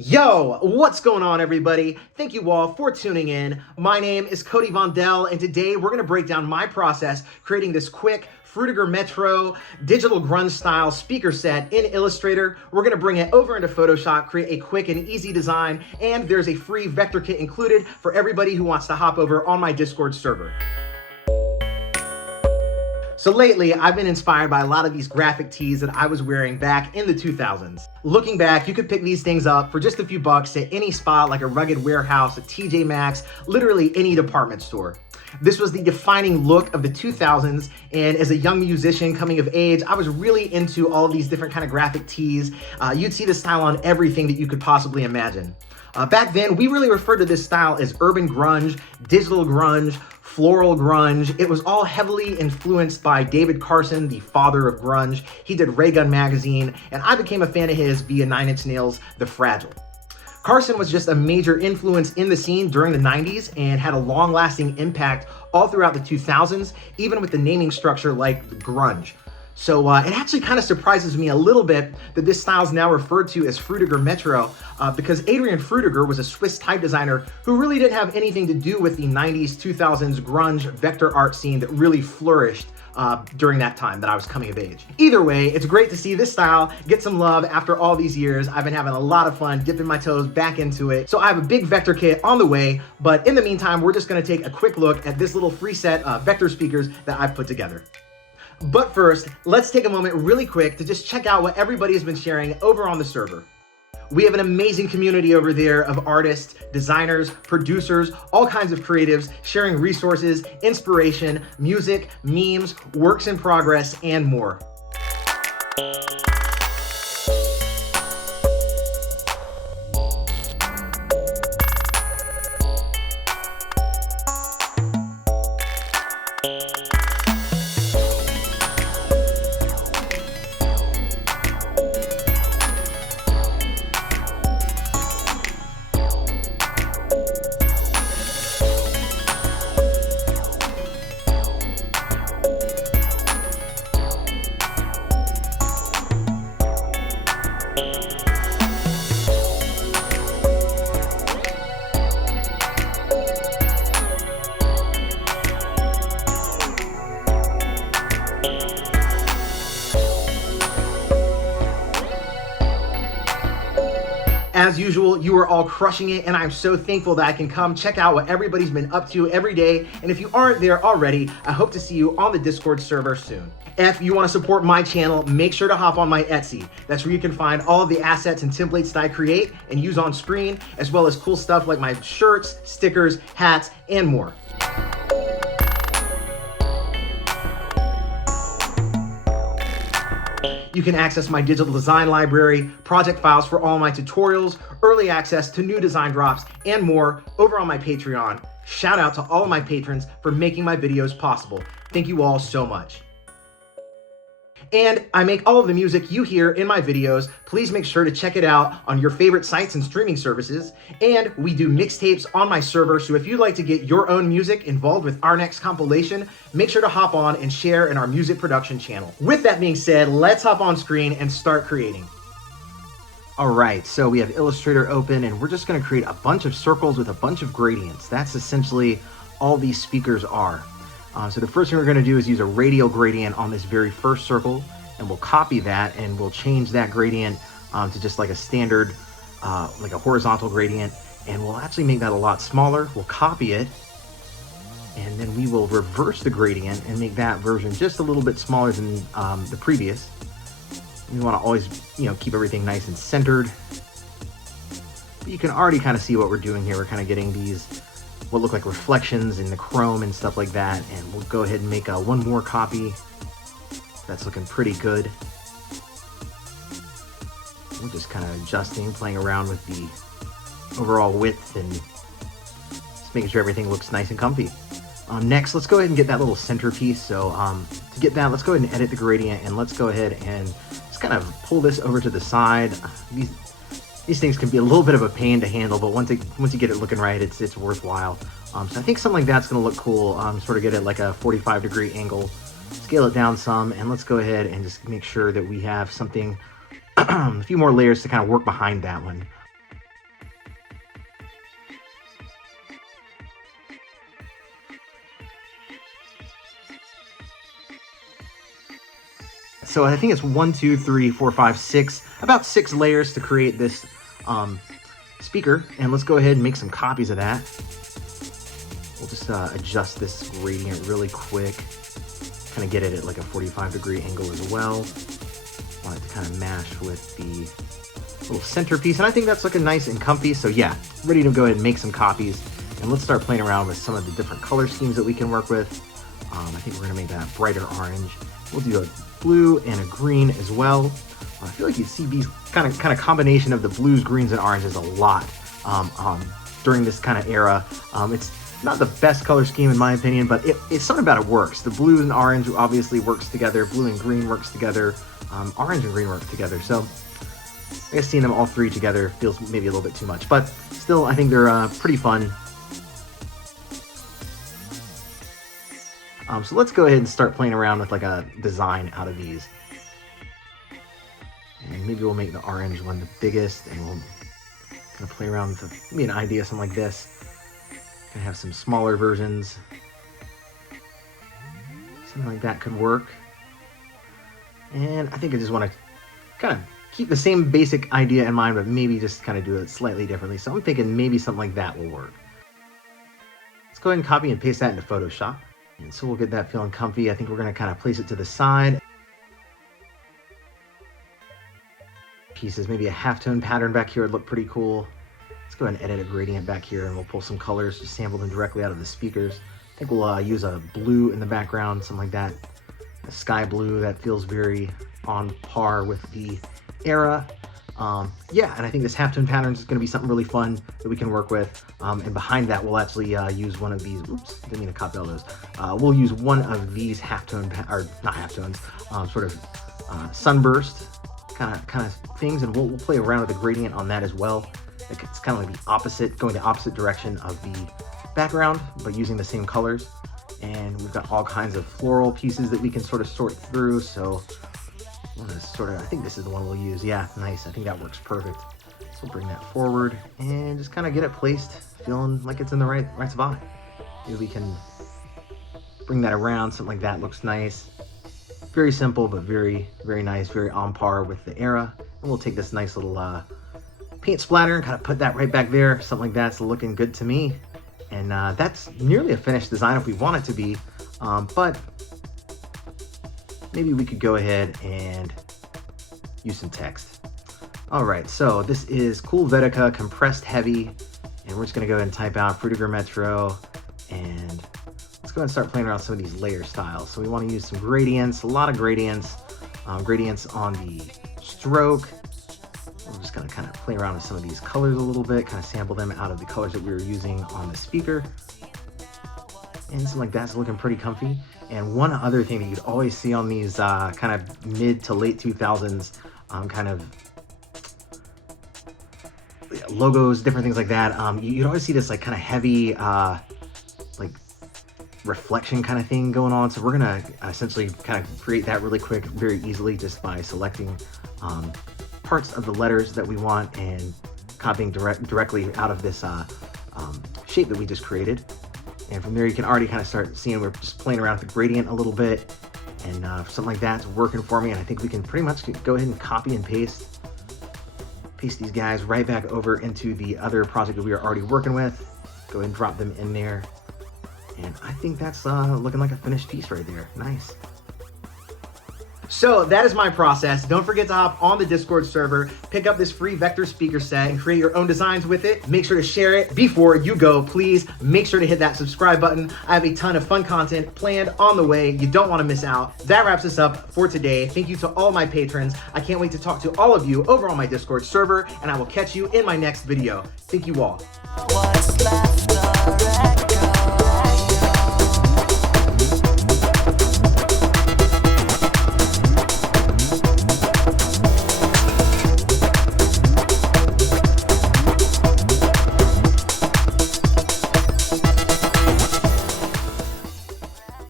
Yo, what's going on, everybody? Thank you all for tuning in. My name is Cody Vondell, and today we're going to break down my process creating this quick Frutiger Metro digital grunge style speaker set in Illustrator. We're going to bring it over into Photoshop, create a quick and easy design, and there's a free vector kit included for everybody who wants to hop over on my Discord server. So lately, I've been inspired by a lot of these graphic tees that I was wearing back in the 2000s. Looking back, you could pick these things up for just a few bucks at any spot like a Rugged Warehouse, a TJ Maxx, literally any department store. This was the defining look of the 2000s, and as a young musician coming of age, I was really into all of these different kind of graphic tees. You'd see this style on everything that you could possibly imagine. Back then, we really referred to this style as urban grunge, digital grunge, floral grunge. It was all heavily influenced by David Carson, the father of grunge. He did Ray Gun magazine, and I became a fan of his via 9 Inch Nails' The Fragile. Carson was just a major influence in the scene during the 90s and had a long-lasting impact all throughout the 2000s, even with the naming structure like grunge. So it actually kind of surprises me a little bit that this style is now referred to as Frutiger Metro because Adrian Frutiger was a Swiss type designer who really didn't have anything to do with the 90s, 2000s grunge vector art scene that really flourished during that time that I was coming of age. Either way, it's great to see this style get some love after all these years. I've been having a lot of fun dipping my toes back into it. So I have a big vector kit on the way, but in the meantime, we're just gonna take a quick look at this little free set of vector speakers that I've put together. But first, let's take a moment really quick to just check out what everybody has been sharing over on the server. We have an amazing community over there of artists, designers, producers, all kinds of creatives sharing resources, inspiration, music, memes, works in progress, and more. As usual, you are all crushing it, and I'm so thankful that I can come check out what everybody's been up to every day. And if you aren't there already, I hope to see you on the Discord server soon. If you want to support my channel, make sure to hop on my Etsy. That's where you can find all of the assets and templates that I create and use on screen, as well as cool stuff like my shirts, stickers, hats, and more. You can access my digital design library, project files for all my tutorials, early access to new design drops, and more over on my Patreon. Shout out to all of my patrons for making my videos possible. Thank you all so much. And I make all of the music you hear in my videos. Please make sure to check it out on your favorite sites and streaming services. And we do mixtapes on my server, so if you'd like to get your own music involved with our next compilation, make sure to hop on and share in our music production channel. With that being said, let's hop on screen and start creating. All right, so we have Illustrator open, and we're just gonna create a bunch of circles with a bunch of gradients. That's essentially all these speakers are. So the first thing we're going to do is use a radial gradient on this very first circle, and we'll copy that and we'll change that gradient to just like a standard, like a horizontal gradient, and we'll actually make that a lot smaller. We'll copy it, and then we will reverse the gradient and make that version just a little bit smaller than the previous. We want to always, keep everything nice and centered. But you can already kind of see what we're doing here. We're kind of getting these what look like reflections in the chrome and stuff like that, and we'll go ahead and make one more copy. That's looking pretty good. We're just kind of adjusting, playing around with the overall width and just making sure everything looks nice and comfy. Next, let's go ahead and get that little centerpiece. So to get that, let's go ahead and edit the gradient, and let's go ahead and just kind of pull this over to the side. These things can be a little bit of a pain to handle, but once you get it looking right, it's worthwhile. So I think something like that's going to look cool. Sort of get it like a 45-degree angle, scale it down some, and let's go ahead and just make sure that we have something, a few more layers to kind of work behind that one. So I think it's 1, 2, 3, 4, 5, 6, about 6 layers to create this speaker. And let's go ahead and make some copies of that. We'll just adjust this gradient really quick. Kind of get it at like a 45-degree angle as well. Want it to kind of match with the little centerpiece. And I think that's looking nice and comfy. So yeah, ready to go ahead and make some copies. And let's start playing around with some of the different color schemes that we can work with. I think we're gonna make that brighter orange. We'll do a blue and a green as well. I feel like you see these kind of combination of the blues, greens, and oranges a lot during this kind of era. It's not the best color scheme in my opinion, but it's something about it works. The blue and orange obviously works together. Blue and green works together. Orange and green work together. So I guess seeing them all three together feels maybe a little bit too much, but still I think they're pretty fun. So let's go ahead and start playing around with like a design out of these. And maybe we'll make the orange one the biggest, and we'll kind of play around with maybe an idea, something like this. Gonna have some smaller versions. Something like that could work. And I think I just want to kind of keep the same basic idea in mind, but maybe just kind of do it slightly differently. So I'm thinking maybe something like that will work. Let's go ahead and copy and paste that into Photoshop. And so we'll get that feeling comfy. I think we're going to kind of place it to the side. Pieces, maybe a halftone pattern back here would look pretty cool. Let's go ahead and edit a gradient back here, and we'll pull some colors, just sample them directly out of the speakers. I think we'll use a blue in the background, something like that. A sky blue that feels very on par with the era. Yeah, and I think this halftone pattern is going to be something really fun that we can work with. And behind that, we'll actually use one of these. Oops, didn't mean to copy all those. We'll use one of these halftone, or not halftones, sort of sunburst kind of things, and we'll play around with the gradient on that as well. It's kind of like the opposite, going the opposite direction of the background, but using the same colors. And we've got all kinds of floral pieces that we can sort of sort through. So I think this is the one we'll use. Yeah, nice. I think that works perfect. So we'll bring that forward and just kind of get it placed, feeling like it's in the right spot. Maybe we can bring that around, something like that looks nice. Very simple, but very, very nice, very on par with the era. And we'll take this nice little paint splatter and kind of put that right back there. Something like that's looking good to me. And that's nearly a finished design if we want it to be, but maybe we could go ahead and use some text. All right, so this is Helvetica Compressed Heavy, and we're just gonna go ahead and type out Frutiger Metro, and let's go ahead and start playing around some of these layer styles. So we wanna use some gradients, a lot of gradients, gradients on the stroke. We're just gonna kind of play around with some of these colors a little bit, kind of sample them out of the colors that we were using on the speaker. And something like that's looking pretty comfy. And one other thing that you'd always see on these kind of mid to late 2000s kind of logos, different things like that, you'd always see this like kind of heavy like reflection kind of thing going on. So we're gonna essentially kind of create that really quick, very easily, just by selecting parts of the letters that we want and copying directly out of this shape that we just created. And from there, you can already kind of start seeing we're just playing around with the gradient a little bit, and something like that's working for me. And I think we can pretty much go ahead and copy and paste these guys right back over into the other project that we are already working with. Go ahead and drop them in there. And I think that's looking like a finished piece right there. Nice. So that is my process. Don't forget to hop on the Discord server, pick up this free vector speaker set, and create your own designs with it. Make sure to share it before you go. Please make sure to hit that subscribe button. I have a ton of fun content planned on the way. You don't want to miss out. That wraps us up for today. Thank you to all my patrons. I can't wait to talk to all of you over on my Discord server, and I will catch you in my next video. Thank you all. What's left?